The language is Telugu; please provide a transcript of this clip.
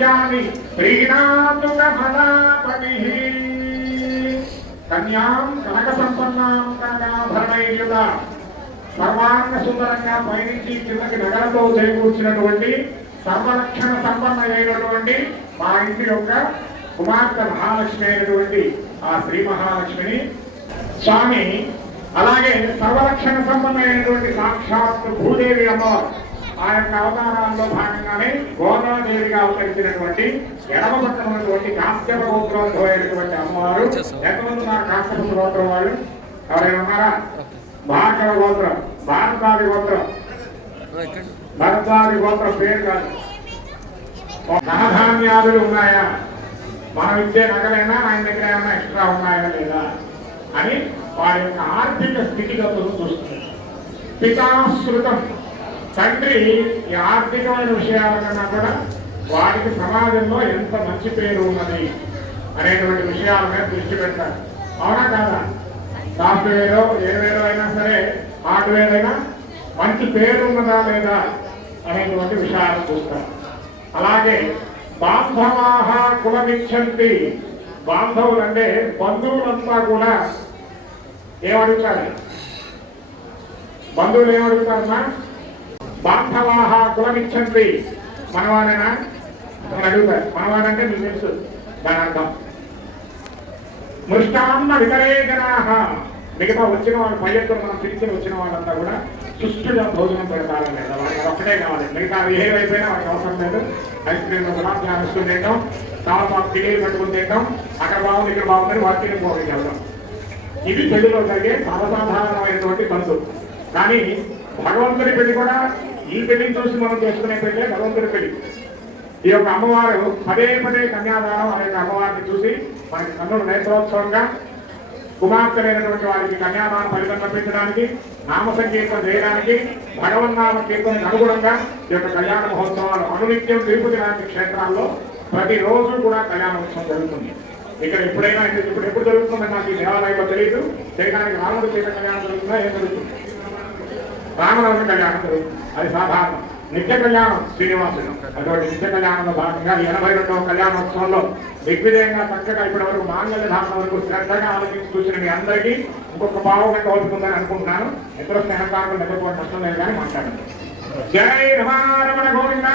కృష్యామి ప్రీణాతు కమలాపతిః కన్యాం కనక సంపన్నాం కనకాభరణైర్యుత సర్వాంగ సుందరంగా పైనుంచి కిందకి నగరంలో చేకూర్చినటువంటి సర్వలక్షణ సంపన్న అయినటువంటి మా ఇంటి యొక్క కుమార్తె మహాలక్ష్మి అయినటువంటి ఆ శ్రీ మహాలక్ష్మిని స్వామి అలాగే సర్వలక్షణ సంపన్నమైనటువంటి సాక్షాత్ భూదేవి అమ్మవారు ఆ యొక్క అవతారాల్లో భాగంగానే గోదాదేవిగా అవతరించినటువంటి ఎడమ పక్కన ఉన్నటువంటి కాశ్యప గోత్రోద్భవైనటువంటి అమ్మవారు ఎంతమంది ఉన్నారు కాశ్యప గోత్రం వాళ్ళు ఎవరైనా ఉన్నారా భార్గవ గోత్రం భారతాది గోత్రం భరతాది గోత్రం పేరు కాదు ధనధాన్యాదులు ఉన్నాయా మనం ఇచ్చే నగలైనా ఆయన దగ్గర ఏమైనా ఎక్స్ట్రా ఉన్నాయా లేదా అని వారి యొక్క ఆర్థిక స్థితిగతులను చూస్తుంది. పితాశ్రుతం తండ్రి ఈ ఆర్థికమైన విషయాల కన్నా కూడా వారికి సమాజంలో ఎంత మంచి పేరు ఉన్నది అనేటువంటి విషయాల మీద దృష్టి పెడతారు. అవునా కాదా? సాఫ్ట్వేర్ ఏవేరో అయినా సరే హార్డ్వేర్ అయినా మంచి పేరు ఉన్నదా లేదా అనేటువంటి విషయాలు చూస్తారు. అలాగే బాంధవాహ కులమిచ్చంతి బాంధవులు అంటే బంధువులంతా కూడా ఏమడుగుతారు? బంధువులు ఏమడుగుతారన్నా? బాంధవాహ కులమిచ్చంతి మనవాడేనా అని అడుగుతారు. మనవాడంటే మీకు తెలుసు దాని అర్థం. మృష్టాన్న వితరే జనాహ మిగతా వచ్చిన వాళ్ళు పై ఎత్తున మనం పిలిచిన వచ్చిన వాళ్ళంతా కూడా సుష్టుగా భోజనం పెడతారని లేదా వాళ్ళకి ఒక్కటే కావాలి. మిగతా ఏవైపోయినా వాళ్ళకి అవసరం లేదు. ఐస్ క్రీమ్ గులాబ్ జామ్ ఇస్తూ తింటాం, చాలా తిరిగి పెట్టుకుని తింటాం, అక్కడ బాగుంది ఇక్కడ బాగుందని వాళ్ళకి పోయి వెళ్దాం. ఇది పెళ్లిలో జరిగే సర్వసాధారణమైనటువంటి పనులు. కానీ భగవంతుడి పెళ్లి కూడా ఈ పెళ్లిని చూసి మనం చేసుకునే పెళ్లే భగవంతుడి పెళ్లి. ఈ యొక్క అమ్మవారు పదే పదే కన్యాదానం అనే అమ్మవారిని చూసి మనకి కన్నుల నేత్రోత్సవంగా కుమార్తెలైనటువంటి వారికి కన్యాదాన ఫలితం కల్పించడానికి, నామ సంకీర్తన చేయడానికి, భగవన్నామ కీర్తనకు అనుగుణంగా ఈ యొక్క కళ్యాణ మహోత్సవాలు అనునిత్యం తిరుపతి లాంటి క్షేత్రాల్లో ప్రతిరోజు కూడా కళ్యాణోత్సవం జరుగుతుంది. ఇక్కడ ఎప్పుడైనా ఇప్పుడు ఎప్పుడు జరుగుతుందని నాకు ఈ దేవాలయంలో తెలియదు. చేయడానికి రాముడు చేత కళ్యాణం జరుగుతుందా ఏం జరుగుతుంది? రామనవమి కళ్యాణం జరుగుతుంది. అది సాధారణం. నిత్య కళ్యాణం శ్రీనివాసుడు అటువంటి నిత్య కళ్యాణంలో భాగంగా 82వ కళ్యాణోత్సవంలో దిగ్విజయంగా చక్కగా ఇప్పటి వరకు మాంగళ్య ధారణ వరకు శ్రద్ధగా ఆలోచించి చూసిన మీ అందరికీ ఇంకొక పావుగంట అవుతుందని అనుకుంటున్నాను. ఇతర స్నేహకారులు నిలబడి నష్టం లేదు కానీ మాట్లాడండి. జై రమణ గోవింద.